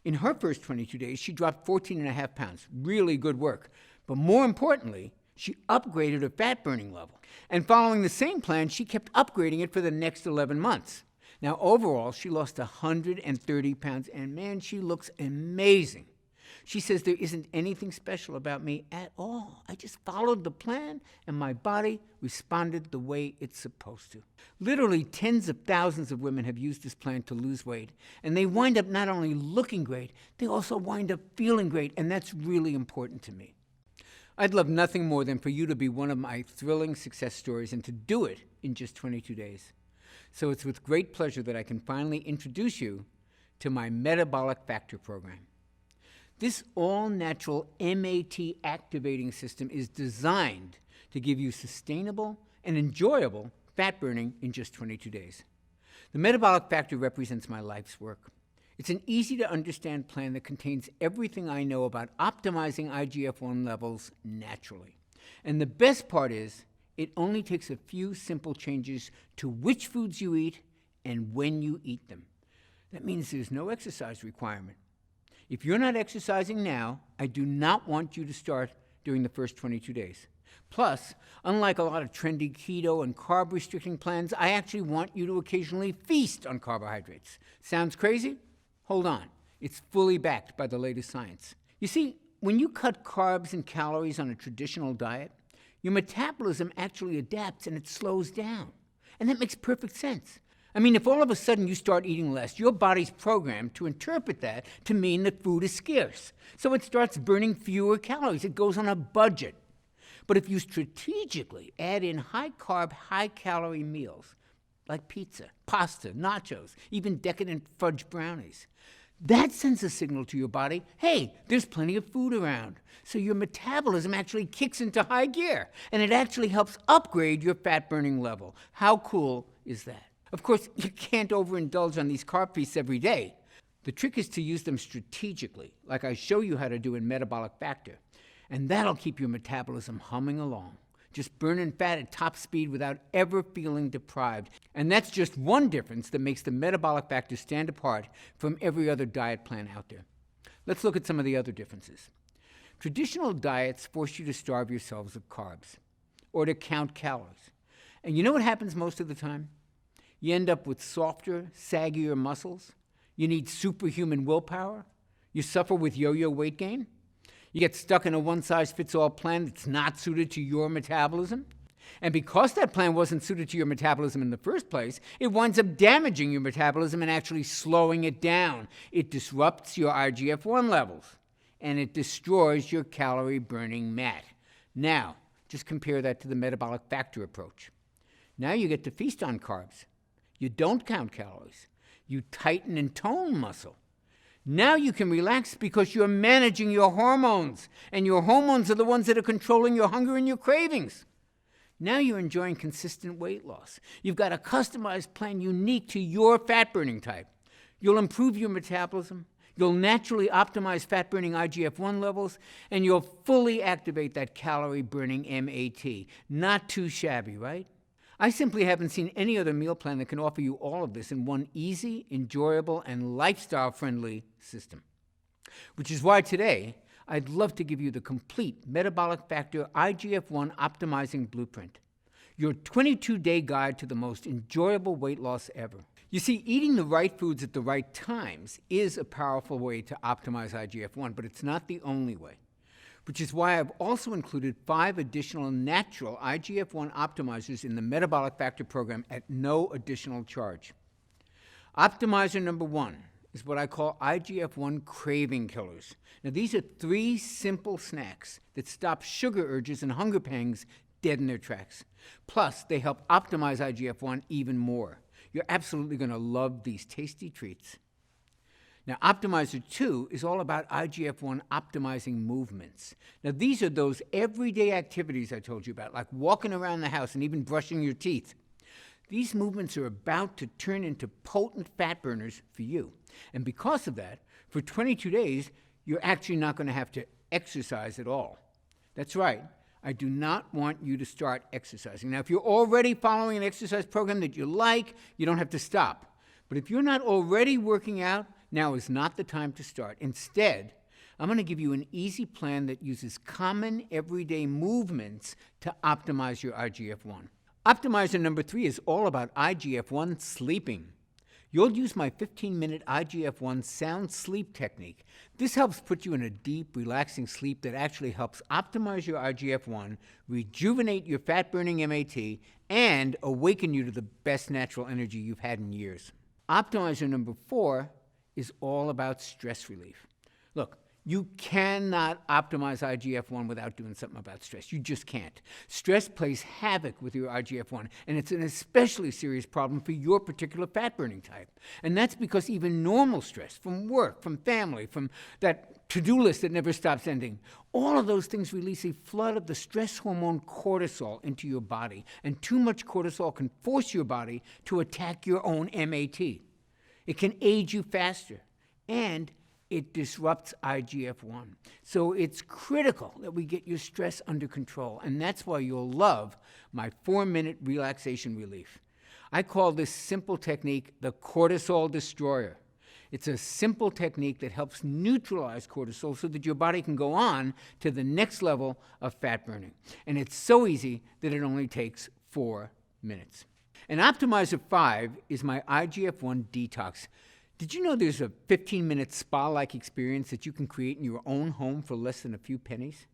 In her first 22 days, she dropped 14.5 pounds. Really good work. But more importantly, she upgraded her fat-burning level. And following the same plan, she kept upgrading it for the next 11 months. Now, overall, she lost 130 pounds, and man, she looks amazing. She says there isn't anything special about me at all. I just followed the plan, and my body responded the way it's supposed to. Literally tens of thousands of women have used this plan to lose weight, and they wind up not only looking great, they also wind up feeling great, and that's really important to me. I'd love nothing more than for you to be one of my thrilling success stories and to do it in just 22 days. So it's with great pleasure that I can finally introduce you to my Metabolic Factor program. This all-natural MAT activating system is designed to give you sustainable and enjoyable fat burning in just 22 days. The Metabolic Factor represents my life's work. It's an easy-to-understand plan that contains everything I know about optimizing IGF-1 levels naturally. And the best part is, It only takes a few simple changes to which foods you eat and when you eat them. That means there's no exercise requirement. If you're not exercising now, I do not want you to start during the first 22 days. Plus, unlike a lot of trendy keto and carb restricting plans, I actually want you to occasionally feast on carbohydrates. Sounds crazy? Hold on. It's fully backed by the latest science. You see, when you cut carbs and calories on a traditional diet, your metabolism actually adapts and it slows down. And that makes perfect sense. I mean, if all of a sudden you start eating less, your body's programmed to interpret that to mean that food is scarce. So it starts burning fewer calories. It goes on a budget. But if you strategically add in high-carb, high-calorie meals like pizza, pasta, nachos, even decadent fudge brownies, that sends a signal to your body, hey, there's plenty of food around. So your metabolism actually kicks into high gear, and it actually helps upgrade your fat-burning level. How cool is that? Of course, you can't overindulge on these carb feasts every day. The trick is to use them strategically, like I show you how to do in Metabolic Factor. And that'll keep your metabolism humming along, just burning fat at top speed without ever feeling deprived. And that's just one difference that makes the Metabolic Factor stand apart from every other diet plan out there. Let's look at some of the other differences. Traditional diets force you to starve yourselves of carbs or to count calories. And you know what happens most of the time? You end up with softer, saggier muscles. You need superhuman willpower. You suffer with yo-yo weight gain. You get stuck in a one-size-fits-all plan that's not suited to your metabolism. And because that plan wasn't suited to your metabolism in the first place, it winds up damaging your metabolism and actually slowing it down. It disrupts your IGF-1 levels, and it destroys your calorie-burning MAT. Now, just compare that to the Metabolic Factor approach. Now you get to feast on carbs. You don't count calories. You tighten and tone muscle. Now you can relax because you're managing your hormones, and your hormones are the ones that are controlling your hunger and your cravings. Now you're enjoying consistent weight loss. You've got a customized plan unique to your fat-burning type. You'll improve your metabolism, you'll naturally optimize fat-burning IGF-1 levels, and you'll fully activate that calorie-burning MAT. Not too shabby, right? I simply haven't seen any other meal plan that can offer you all of this in one easy, enjoyable, and lifestyle-friendly system. Which is why today, I'd love to give you the complete Metabolic Factor IGF-1 Optimizing Blueprint, your 22-day guide to the most enjoyable weight loss ever. You see, eating the right foods at the right times is a powerful way to optimize IGF-1, but it's not the only way. Which is why I've also included 5 additional natural IGF-1 optimizers in the Metabolic Factor program at no additional charge. Optimizer number 1 is what I call IGF-1 craving killers. Now, these are 3 simple snacks that stop sugar urges and hunger pangs dead in their tracks. Plus, they help optimize IGF-1 even more. You're absolutely going to love these tasty treats. Now, Optimizer 2 is all about IGF-1 optimizing movements. Now, these are those everyday activities I told you about, like walking around the house and even brushing your teeth. These movements are about to turn into potent fat burners for you. And because of that, for 22 days, you're actually not going to have to exercise at all. That's right. I do not want you to start exercising. Now, if you're already following an exercise program that you like, you don't have to stop. But if you're not already working out, now is not the time to start. Instead, I'm going to give you an easy plan that uses common everyday movements to optimize your IGF-1. Optimizer number 3 is all about IGF-1 sleeping. You'll use my 15-minute IGF-1 sound sleep technique. This helps put you in a deep, relaxing sleep that actually helps optimize your IGF-1, rejuvenate your fat-burning MAT, and awaken you to the best natural energy you've had in years. Optimizer number 4 is all about stress relief. Look, you cannot optimize IGF-1 without doing something about stress. You just can't. Stress plays havoc with your IGF-1, and it's an especially serious problem for your particular fat-burning type. And that's because even normal stress from work, from family, from that to-do list that never stops ending, all of those things release a flood of the stress hormone cortisol into your body, and too much cortisol can force your body to attack your own MAT. It can age you faster, and It disrupts IGF-1. So it's critical that we get your stress under control, and that's why you'll love my 4-minute relaxation relief. I call this simple technique the cortisol destroyer. It's a simple technique that helps neutralize cortisol so that your body can go on to the next level of fat burning. And it's so easy that it only takes 4 minutes. And Optimizer 5 is my IGF-1 detox. Did you know there's a 15-minute spa-like experience that you can create in your own home for less than a few pennies?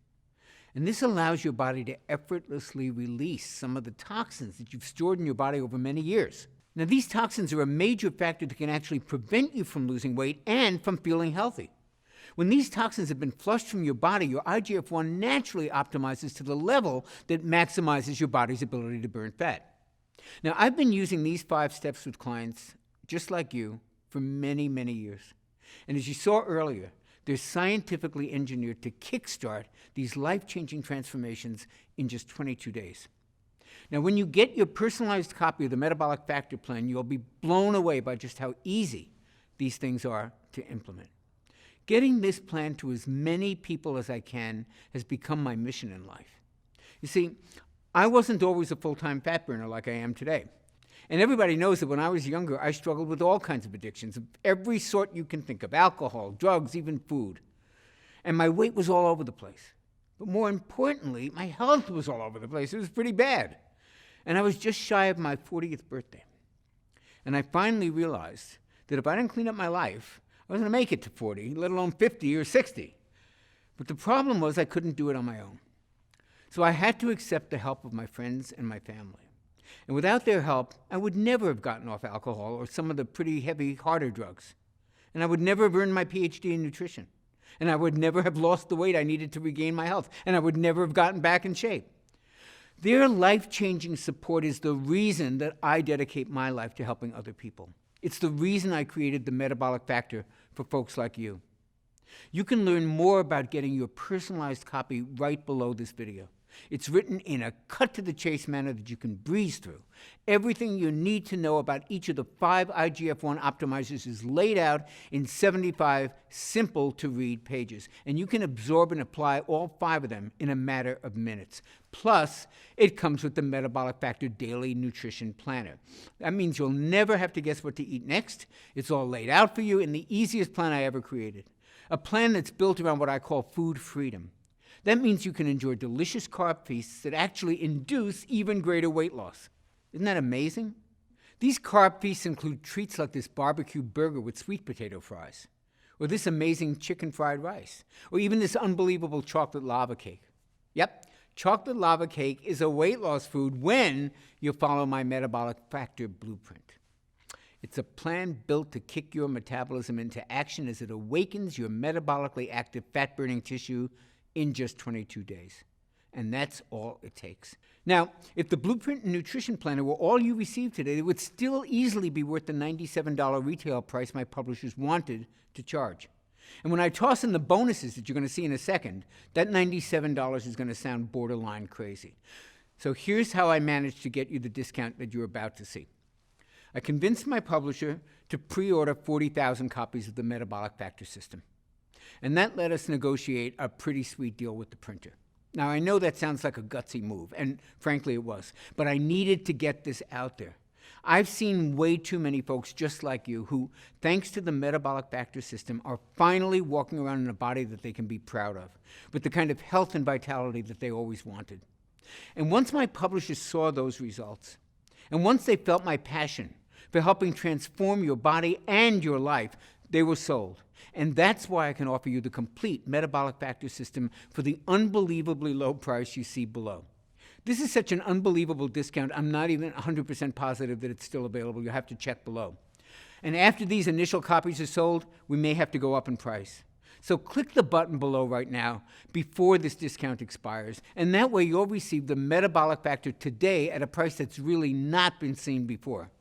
And this allows your body to effortlessly release some of the toxins that you've stored in your body over many years. Now, these toxins are a major factor that can actually prevent you from losing weight and from feeling healthy. When these toxins have been flushed from your body, your IGF-1 naturally optimizes to the level that maximizes your body's ability to burn fat. Now, I've been using these 5 steps with clients just like you for many, many years. And as you saw earlier, they're scientifically engineered to kickstart these life-changing transformations in just 22 days. Now, when you get your personalized copy of the Metabolic Factor Plan, you'll be blown away by just how easy these things are to implement. Getting this plan to as many people as I can has become my mission in life. You see, I wasn't always a full-time fat burner like I am today. And everybody knows that when I was younger, I struggled with all kinds of addictions of every sort you can think of: alcohol, drugs, even food. And my weight was all over the place. But more importantly, my health was all over the place. It was pretty bad. And I was just shy of my 40th birthday. And I finally realized that if I didn't clean up my life, I wasn't going to make it to 40, let alone 50 or 60. But the problem was I couldn't do it on my own. So I had to accept the help of my friends and my family. And without their help, I would never have gotten off alcohol or some of the pretty heavy, harder drugs. And I would never have earned my PhD in nutrition. And I would never have lost the weight I needed to regain my health. And I would never have gotten back in shape. Their life-changing support is the reason that I dedicate my life to helping other people. It's the reason I created the Metabolic Factor for folks like you. You can learn more about getting your personalized copy right below this video. It's written in a cut-to-the-chase manner that you can breeze through. Everything you need to know about each of the 5 IGF-1 optimizers is laid out in 75 simple-to-read pages, and you can absorb and apply all 5 of them in a matter of minutes. Plus, it comes with the Metabolic Factor Daily Nutrition Planner. That means you'll never have to guess what to eat next. It's all laid out for you in the easiest plan I ever created. A plan that's built around what I call food freedom. That means you can enjoy delicious carb feasts that actually induce even greater weight loss. Isn't that amazing? These carb feasts include treats like this barbecue burger with sweet potato fries, or this amazing chicken fried rice, or even this unbelievable chocolate lava cake. Yep, chocolate lava cake is a weight loss food when you follow my Metabolic Factor blueprint. It's a plan built to kick your metabolism into action as it awakens your metabolically active fat-burning tissue in just 22 days. And that's all it takes. Now, if the Blueprint and Nutrition Planner were all you received today, it would still easily be worth the $97 retail price my publishers wanted to charge. And when I toss in the bonuses that you're going to see in a second, that $97 is going to sound borderline crazy. So here's how I managed to get you the discount that you're about to see. I convinced my publisher to pre-order 40,000 copies of the Metabolic Factor system. And that let us negotiate a pretty sweet deal with the printer. Now, I know that sounds like a gutsy move, and frankly it was, but I needed to get this out there. I've seen way too many folks just like you who, thanks to the Metabolic Factor system, are finally walking around in a body that they can be proud of, with the kind of health and vitality that they always wanted. And once my publishers saw those results, and once they felt my passion for helping transform your body and your life, they were sold. And that's why I can offer you the complete Metabolic Factor system for the unbelievably low price you see below. This is such an unbelievable discount, I'm not even 100% positive that it's still available. You'll have to check below. And after these initial copies are sold, we may have to go up in price. So click the button below right now before this discount expires, and that way you'll receive the Metabolic Factor today at a price that's really not been seen before.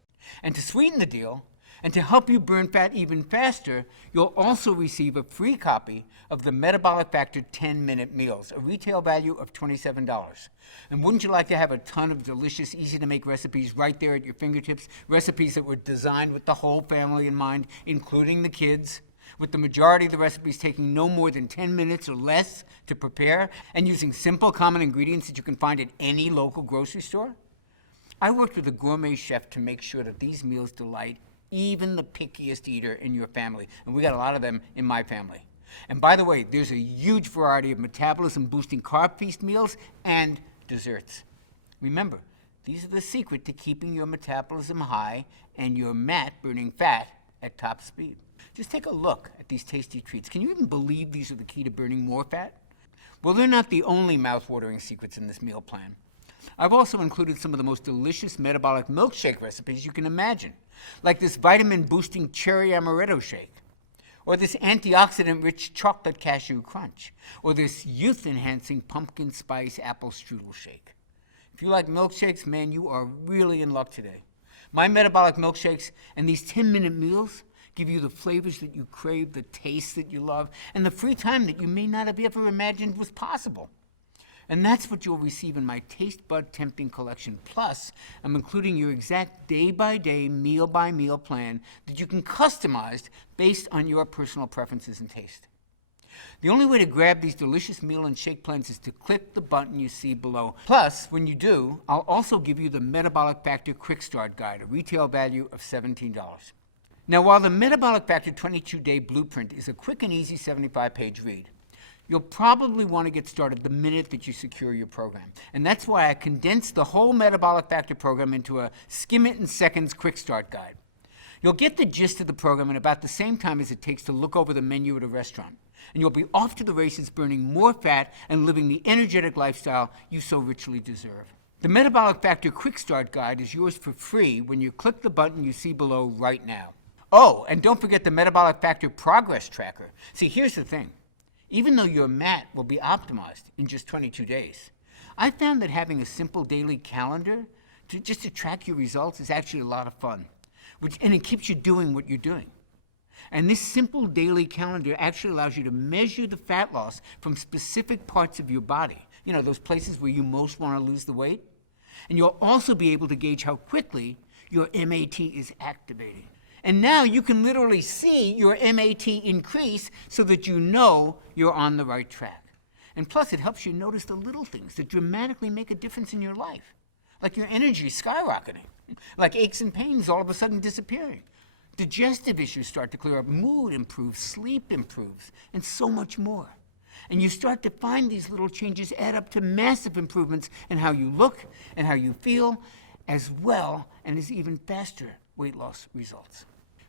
And to sweeten the deal, and to help you burn fat even faster, you'll also receive a free copy of the Metabolic Factor 10-Minute Meals, a retail value of $27. And wouldn't you like to have a ton of delicious, easy-to-make recipes right there at your fingertips, recipes that were designed with the whole family in mind, including the kids? with the majority of the recipes taking no more than 10 minutes or less to prepare and using simple, common ingredients that you can find at any local grocery store. I worked with a gourmet chef to make sure that these meals delight even the pickiest eater in your family, and we got a lot of them in my family. And by the way, there's a huge variety of metabolism-boosting carb feast meals and desserts. Remember, these are the secret to keeping your metabolism high and your MAT, burning fat, at top speed. Just take a look at these tasty treats. Can you even believe these are the key to burning more fat? Well, they're not the only mouth-watering secrets in this meal plan. I've also included some of the most delicious metabolic milkshake recipes you can imagine, like this vitamin-boosting cherry amaretto shake, or this antioxidant-rich chocolate cashew crunch, or this youth-enhancing pumpkin spice apple strudel shake. If you like milkshakes, man, you are really in luck today. My metabolic milkshakes and these 10-minute meals give you the flavors that you crave, the taste that you love, and the free time that you may not have ever imagined was possible. And that's what you'll receive in my Taste Bud Tempting Collection. Plus, I'm including your exact day-by-day, meal-by-meal plan that you can customize based on your personal preferences and taste. The only way to grab these delicious meal and shake plans is to click the button you see below. Plus, when you do, I'll also give you the Metabolic Factor Quick Start Guide, a retail value of $17. Now, while the Metabolic Factor 22-Day Blueprint is a quick and easy 75-page read, you'll probably want to get started the minute that you secure your program. And that's why I condensed the whole Metabolic Factor program into a skim-it-in-seconds quick start guide. You'll get the gist of the program in about the same time as it takes to look over the menu at a restaurant. And you'll be off to the races burning more fat and living the energetic lifestyle you so richly deserve. The Metabolic Factor Quick Start Guide is yours for free when you click the button you see below right now. Oh, and don't forget the Metabolic Factor Progress Tracker. See, here's the thing. Even though your MAT will be optimized in just 22 days, I found that having a simple daily calendar just to track your results is actually a lot of fun, and it keeps you doing what you're doing. And this simple daily calendar actually allows you to measure the fat loss from specific parts of your body, those places where you most want to lose the weight. And you'll also be able to gauge how quickly your MAT is activating. And now you can literally see your MAT increase so that you know you're on the right track. And plus, it helps you notice the little things that dramatically make a difference in your life, like your energy skyrocketing, like aches and pains all of a sudden disappearing. Digestive issues start to clear up, mood improves, sleep improves, and so much more. And you start to find these little changes add up to massive improvements in how you look and how you feel, as well and as even faster weight loss results.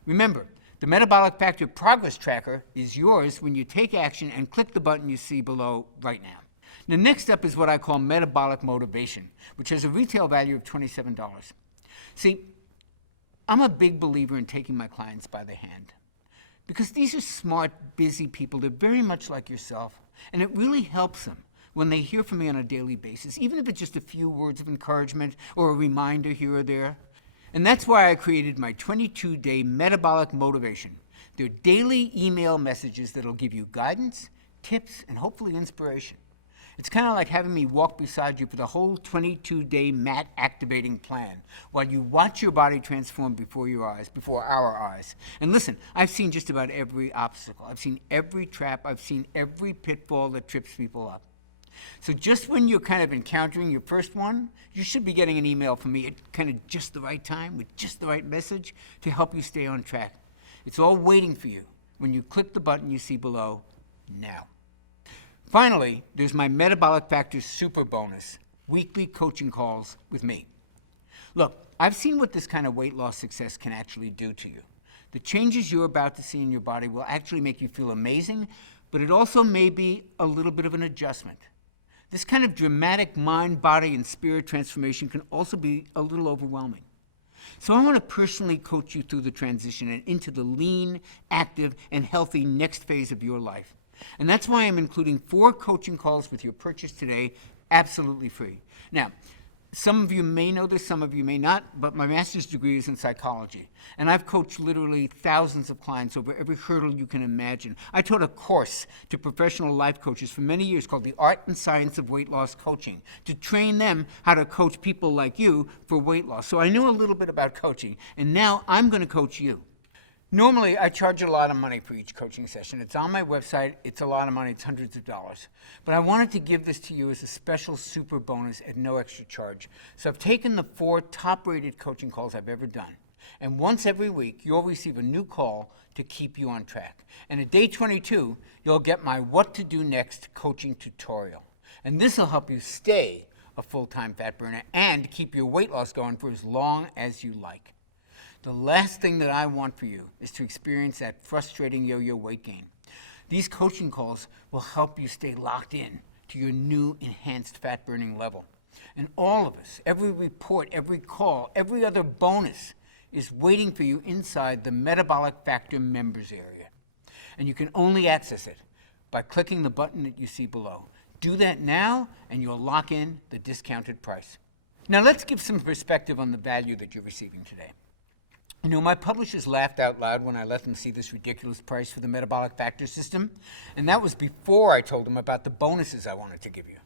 Remember, the Metabolic Factor Progress Tracker is yours when you take action and click the button you see below right now. Now, next up is what I call Metabolic Motivation, which has a retail value of $27. See, I'm a big believer in taking my clients by the hand because these are smart, busy people. They're very much like yourself, and it really helps them when they hear from me on a daily basis, even if it's just a few words of encouragement or a reminder here or there. And that's why I created my 22-day Metabolic Motivation. They're daily email messages that'll give you guidance, tips, and hopefully inspiration. It's kind of like having me walk beside you for the whole 22-day MAT activating plan while you watch your body transform before our eyes. And listen, I've seen just about every obstacle. I've seen every trap. I've seen every pitfall that trips people up. So just when you're kind of encountering your first one, you should be getting an email from me at kind of just the right time with just the right message to help you stay on track. It's all waiting for you when you click the button you see below now. Finally, there's my Metabolic Factor Super Bonus, weekly coaching calls with me. Look, I've seen what this kind of weight loss success can actually do to you. The changes you're about to see in your body will actually make you feel amazing, but it also may be a little bit of an adjustment. This kind of dramatic mind, body, and spirit transformation can also be a little overwhelming. So I want to personally coach you through the transition and into the lean, active, and healthy next phase of your life. And that's why I'm including 4 coaching calls with your purchase today, absolutely free. Now, some of you may know this, some of you may not, but my master's degree is in psychology. And I've coached literally thousands of clients over every hurdle you can imagine. I taught a course to professional life coaches for many years called The Art and Science of Weight Loss Coaching to train them how to coach people like you for weight loss. So I know a little bit about coaching, and now I'm going to coach you. Normally, I charge a lot of money for each coaching session. It's on my website. It's a lot of money. It's hundreds of dollars. But I wanted to give this to you as a special super bonus at no extra charge. So I've taken the 4 top-rated coaching calls I've ever done. And once every week, you'll receive a new call to keep you on track. And at day 22, you'll get my What to Do Next coaching tutorial. And this will help you stay a full-time fat burner and keep your weight loss going for as long as you like. The last thing that I want for you is to experience that frustrating yo-yo weight gain. These coaching calls will help you stay locked in to your new enhanced fat burning level. And all of us, every report, every call, every other bonus is waiting for you inside the Metabolic Factor members area. And you can only access it by clicking the button that you see below. Do that now and you'll lock in the discounted price. Now let's give some perspective on the value that you're receiving today. You know, my publishers laughed out loud when I let them see this ridiculous price for the Metabolic Factor system, and that was before I told them about the bonuses I wanted to give you.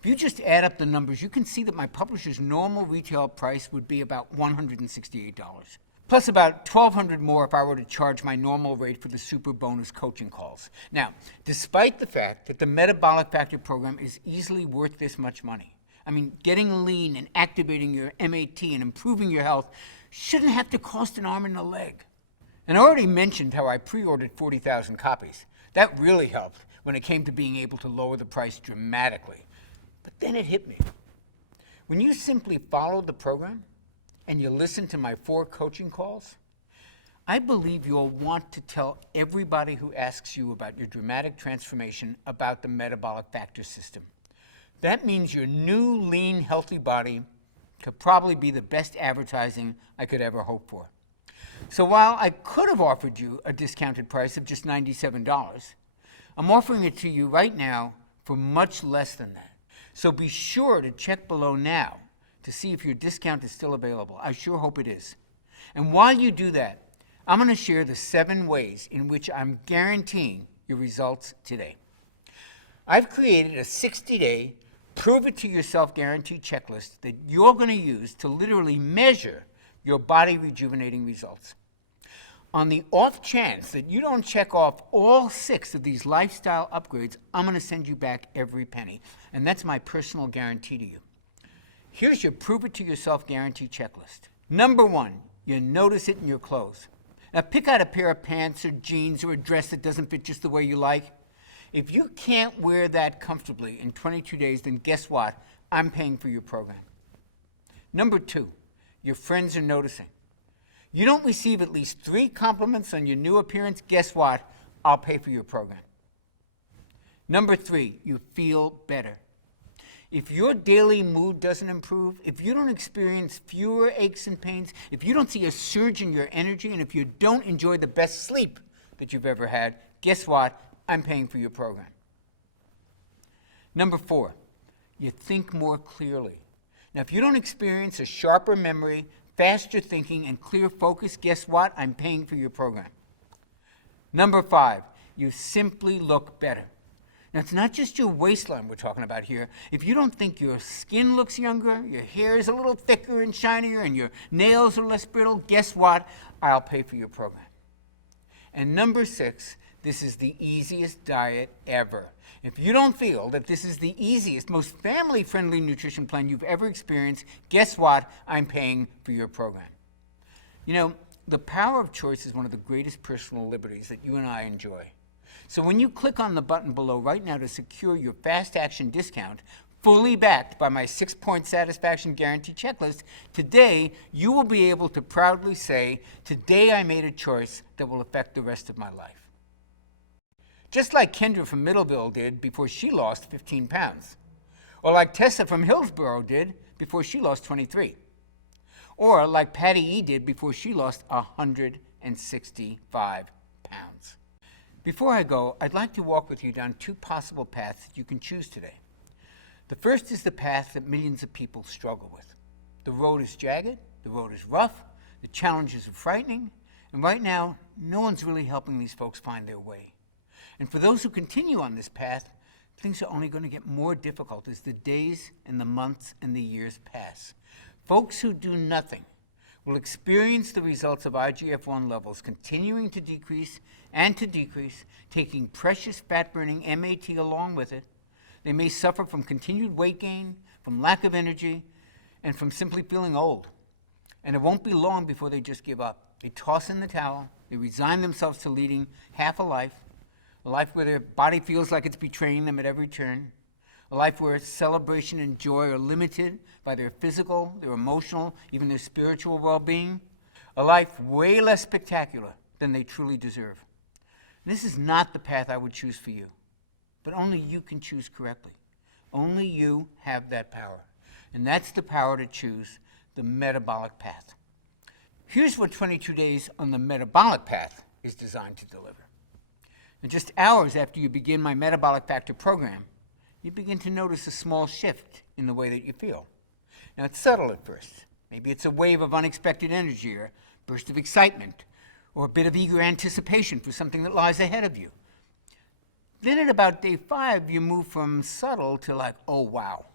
If you just add up the numbers, you can see that my publisher's normal retail price would be about $168, plus about $1,200 more if I were to charge my normal rate for the super bonus coaching calls. Now, despite the fact that the Metabolic Factor program is easily worth this much money, I mean, getting lean and activating your MAT and improving your health shouldn't have to cost an arm and a leg. And I already mentioned how I pre-ordered 40,000 copies. That really helped when it came to being able to lower the price dramatically. But then it hit me. When you simply follow the program and you listen to my 4 coaching calls, I believe you'll want to tell everybody who asks you about your dramatic transformation about the Metabolic Factor system. That means your new, lean, healthy body could probably be the best advertising I could ever hope for. So while I could have offered you a discounted price of just $97, I'm offering it to you right now for much less than that. So be sure to check below now to see if your discount is still available. I sure hope it is. And while you do that, I'm going to share the 7 ways in which I'm guaranteeing your results today. I've created a 60-day Prove It to Yourself guarantee checklist that you're going to use to literally measure your body rejuvenating results. On the off chance that you don't check off all 6 of these lifestyle upgrades, I'm going to send you back every penny. And that's my personal guarantee to you. Here's your Prove It to Yourself guarantee checklist. Number 1, you notice it in your clothes. Now pick out a pair of pants or jeans or a dress that doesn't fit just the way you like. If you can't wear that comfortably in 22 days, then guess what? I'm paying for your program. Number 2, your friends are noticing. You don't receive at least 3 compliments on your new appearance, guess what? I'll pay for your program. Number 3, you feel better. If your daily mood doesn't improve, if you don't experience fewer aches and pains, if you don't see a surge in your energy, and if you don't enjoy the best sleep that you've ever had, guess what? I'm paying for your program. Number 4, you think more clearly. Now, if you don't experience a sharper memory, faster thinking, and clear focus, guess what? I'm paying for your program. Number 5, you simply look better. Now, it's not just your waistline we're talking about here. If you don't think your skin looks younger, your hair is a little thicker and shinier, and your nails are less brittle, guess what? I'll pay for your program. And number 6, this is the easiest diet ever. If you don't feel that this is the easiest, most family-friendly nutrition plan you've ever experienced, guess what? I'm paying for your program. You know, the power of choice is one of the greatest personal liberties that you and I enjoy. So when you click on the button below right now to secure your fast action discount, fully backed by my 6-point satisfaction guarantee checklist, today you will be able to proudly say, today I made a choice that will affect the rest of my life. Just like Kendra from Middleville did before she lost 15 pounds. Or like Tessa from Hillsborough did before she lost 23. Or like Patty E. did before she lost 165 pounds. Before I go, I'd like to walk with you down 2 possible paths that you can choose today. The first is the path that millions of people struggle with. The road is jagged, the road is rough, the challenges are frightening, and right now, no one's really helping these folks find their way. And for those who continue on this path, things are only going to get more difficult as the days and the months and the years pass. Folks who do nothing will experience the results of IGF-1 levels continuing to decrease and to decrease, taking precious fat-burning MAT along with it. They may suffer from continued weight gain, from lack of energy, and from simply feeling old. And it won't be long before they just give up. They toss in the towel, they resign themselves to leading half a life where their body feels like it's betraying them at every turn, a life where celebration and joy are limited by their physical, their emotional, even their spiritual well-being, a life way less spectacular than they truly deserve. This is not the path I would choose for you, but only you can choose correctly. Only you have that power, and that's the power to choose the metabolic path. Here's what 22 days on the metabolic path is designed to deliver. And just hours after you begin my Metabolic Factor program, you begin to notice a small shift in the way that you feel. Now, it's subtle at first. Maybe it's a wave of unexpected energy or a burst of excitement or a bit of eager anticipation for something that lies ahead of you. Then at about day 5, you move from subtle to like, oh, wow.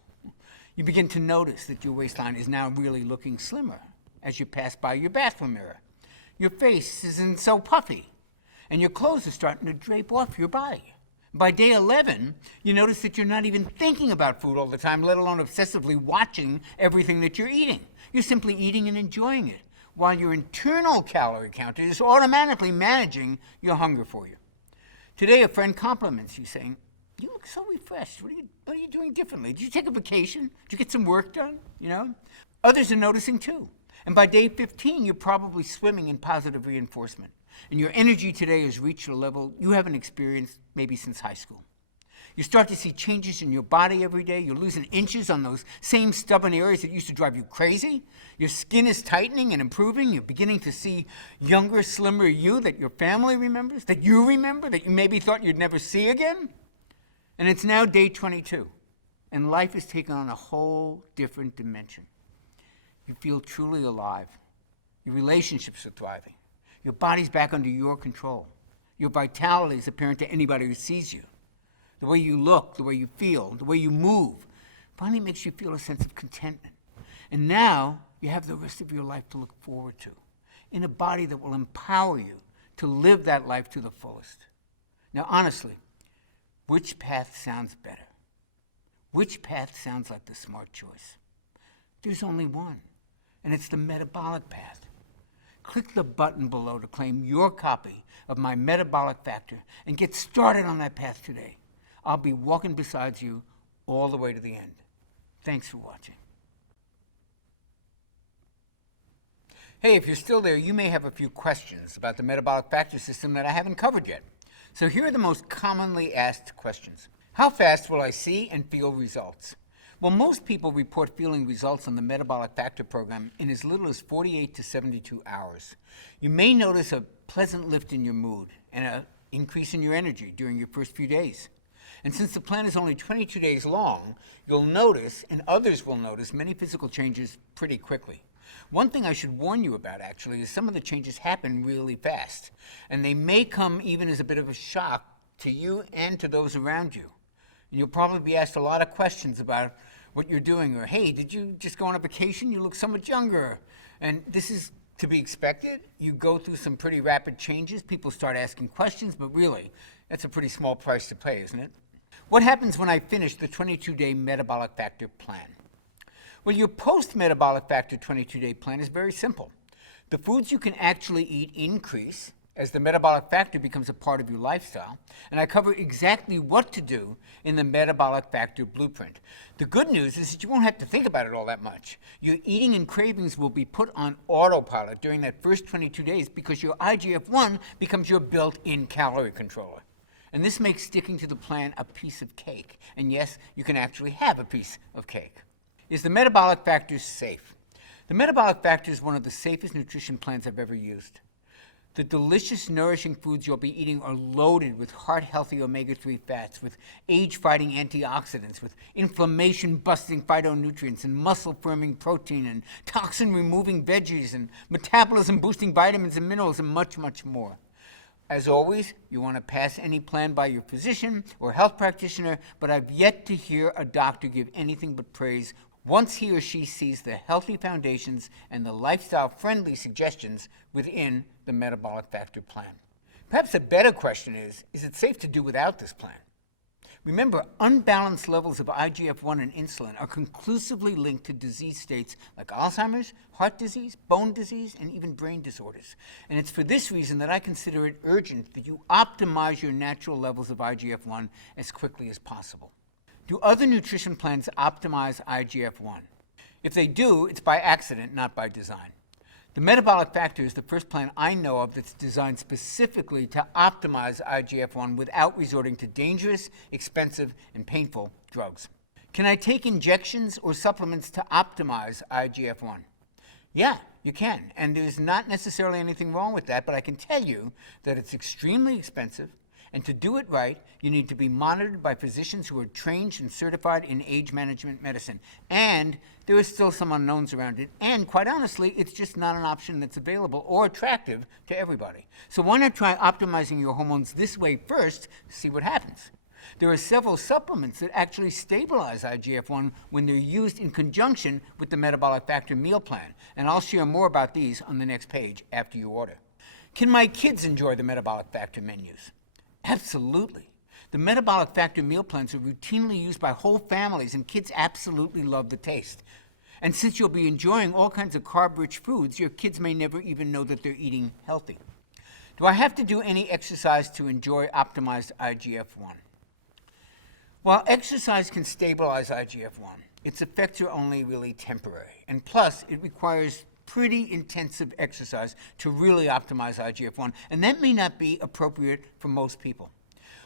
You begin to notice that your waistline is now really looking slimmer as you pass by your bathroom mirror. Your face isn't so puffy, and your clothes are starting to drape off your body. By day 11, you notice that you're not even thinking about food all the time, let alone obsessively watching everything that you're eating. You're simply eating and enjoying it, while your internal calorie counter is automatically managing your hunger for you. Today, a friend compliments you, saying, "You look so refreshed. What are you doing differently? Did you take a vacation? Did you get some work done?" Others are noticing too. And by day 15, you're probably swimming in positive reinforcement. And your energy today has reached a level you haven't experienced maybe since high school. You start to see changes in your body every day. You're losing inches on those same stubborn areas that used to drive you crazy. Your skin is tightening and improving. You're beginning to see younger, slimmer you that your family remembers, that you remember, that you maybe thought you'd never see again. And it's now day 22, and life is taking on a whole different dimension. You feel truly alive. Your relationships are thriving. Your body's back under your control. Your vitality is apparent to anybody who sees you. The way you look, the way you feel, the way you move finally makes you feel a sense of contentment. And now you have the rest of your life to look forward to, in a body that will empower you to live that life to the fullest. Now, honestly, which path sounds better? Which path sounds like the smart choice? There's only one, and it's the metabolic path. Click the button below to claim your copy of my Metabolic Factor and get started on that path today. I'll be walking beside you all the way to the end. Thanks for watching. Hey, if you're still there, you may have a few questions about the metabolic factor system that I haven't covered yet. So here are the most commonly asked questions. How fast will I see and feel results? Well, most people report feeling results on the Metabolic Factor program in as little as 48 to 72 hours. You may notice a pleasant lift in your mood and an increase in your energy during your first few days. And since the plan is only 22 days long, you'll notice, and others will notice, many physical changes pretty quickly. One thing I should warn you about, actually, is some of the changes happen really fast, and they may come even as a bit of a shock to you and to those around you. And you'll probably be asked a lot of questions about what you're doing, or, hey, did you just go on a vacation? You look so much younger. And this is to be expected. You go through some pretty rapid changes. People start asking questions, but really, that's a pretty small price to pay, isn't it? What happens when I finish the 22-day Metabolic Factor plan? Well, your post-Metabolic Factor 22-day plan is very simple. The foods you can actually eat increase as the metabolic factor becomes a part of your lifestyle, and I cover exactly what to do in the Metabolic Factor blueprint. The good news is that you won't have to think about it all that much. Your eating and cravings will be put on autopilot during that first 22 days because your IGF-1 becomes your built-in calorie controller. And this makes sticking to the plan a piece of cake. And yes, you can actually have a piece of cake. Is the Metabolic Factor safe? The Metabolic Factor is one of the safest nutrition plans I've ever used. The delicious, nourishing foods you'll be eating are loaded with heart-healthy omega-3 fats, with age-fighting antioxidants, with inflammation-busting phytonutrients, and muscle-firming protein, and toxin-removing veggies, and metabolism-boosting vitamins and minerals, and much, much more. As always, you want to pass any plan by your physician or health practitioner, but I've yet to hear a doctor give anything but praise once he or she sees the healthy foundations and the lifestyle-friendly suggestions within the Metabolic Factor plan. Perhaps a better question is it safe to do without this plan? Remember, unbalanced levels of IGF-1 and insulin are conclusively linked to disease states like Alzheimer's, heart disease, bone disease, and even brain disorders. And it's for this reason that I consider it urgent that you optimize your natural levels of IGF-1 as quickly as possible. Do other nutrition plans optimize IGF-1? If they do, it's by accident, not by design. The Metabolic Factor is the first plan I know of that's designed specifically to optimize IGF-1 without resorting to dangerous, expensive, and painful drugs. Can I take injections or supplements to optimize IGF-1? Yeah, you can, and there's not necessarily anything wrong with that, but I can tell you that it's extremely expensive, and to do it right, you need to be monitored by physicians who are trained and certified in age management medicine. And there are still some unknowns around it. And quite honestly, it's just not an option that's available or attractive to everybody. So why not try optimizing your hormones this way first to see what happens? There are several supplements that actually stabilize IGF-1 when they're used in conjunction with the Metabolic Factor meal plan. And I'll share more about these on the next page after you order. Can my kids enjoy the Metabolic Factor menus? Absolutely. The Metabolic Factor meal plans are routinely used by whole families, and kids absolutely love the taste. And since you'll be enjoying all kinds of carb-rich foods, your kids may never even know that they're eating healthy. Do I have to do any exercise to enjoy optimized IGF-1? While exercise can stabilize IGF-1, its effects are only really temporary. And plus, it requires pretty intensive exercise to really optimize IGF-1, and that may not be appropriate for most people.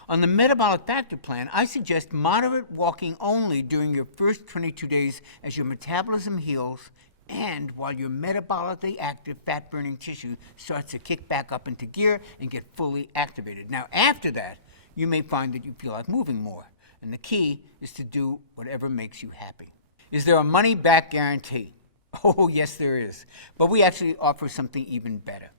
On the Metabolic Factor plan, I suggest moderate walking only during your first 22 days as your metabolism heals and while your metabolically active fat-burning tissue starts to kick back up into gear and get fully activated. Now, after that, you may find that you feel like moving more, and the key is to do whatever makes you happy. Is there a money-back guarantee? Oh, yes, there is. But we actually offer something even better.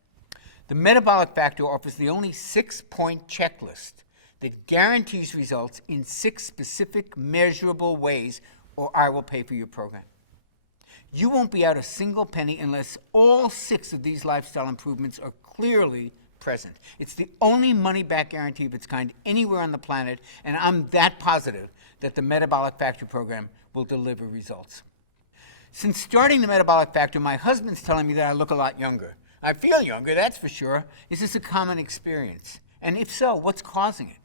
The Metabolic Factor offers the only 6-point checklist that guarantees results in 6 specific measurable ways, or I will pay for your program. You won't be out a single penny unless all 6 of these lifestyle improvements are clearly present. It's the only money-back guarantee of its kind anywhere on the planet, and I'm that positive that the Metabolic Factor program will deliver results. Since starting the Metabolic Factor, my husband's telling me that I look a lot younger. I feel younger, that's for sure. Is this a common experience? And if so, what's causing it?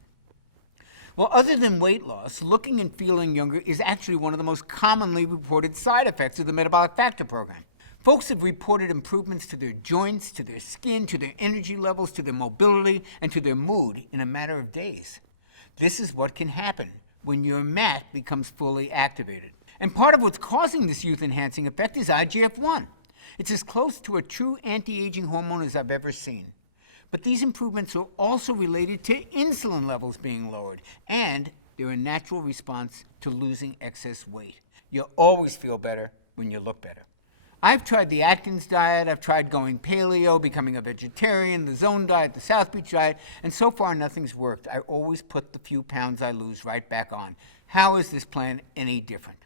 Well, other than weight loss, looking and feeling younger is actually one of the most commonly reported side effects of the Metabolic Factor program. Folks have reported improvements to their joints, to their skin, to their energy levels, to their mobility, and to their mood in a matter of days. This is what can happen when your MAT becomes fully activated. And part of what's causing this youth-enhancing effect is IGF-1. It's as close to a true anti-aging hormone as I've ever seen. But these improvements are also related to insulin levels being lowered, and they're a natural response to losing excess weight. You'll always feel better when you look better. I've tried the Atkins diet, I've tried going paleo, becoming a vegetarian, the Zone diet, the South Beach diet, and so far nothing's worked. I always put the few pounds I lose right back on. How is this plan any different?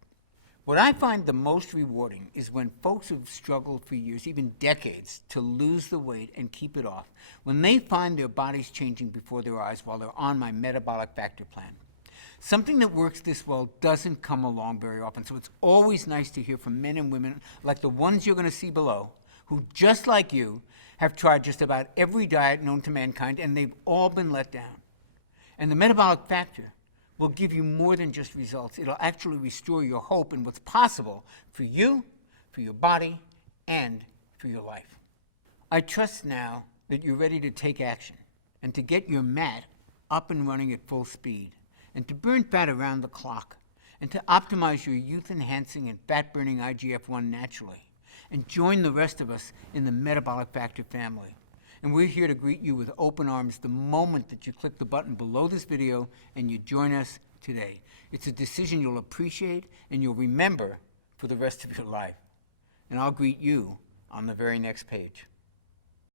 What I find the most rewarding is when folks who've struggled for years, even decades, to lose the weight and keep it off, when they find their bodies changing before their eyes while they're on my Metabolic Factor plan. Something that works this well doesn't come along very often, so it's always nice to hear from men and women like the ones you're going to see below, who, just like you, have tried just about every diet known to mankind, and they've all been let down. And the Metabolic Factor will give you more than just results. It'll actually restore your hope in what's possible for you, for your body, and for your life. I trust now that you're ready to take action and to get your MAT up and running at full speed, and to burn fat around the clock, and to optimize your youth-enhancing and fat-burning IGF-1 naturally, and join the rest of us in the Metabolic Factor family. And we're here to greet you with open arms the moment that you click the button below this video and you join us today. It's a decision you'll appreciate and you'll remember for the rest of your life. And I'll greet you on the very next page.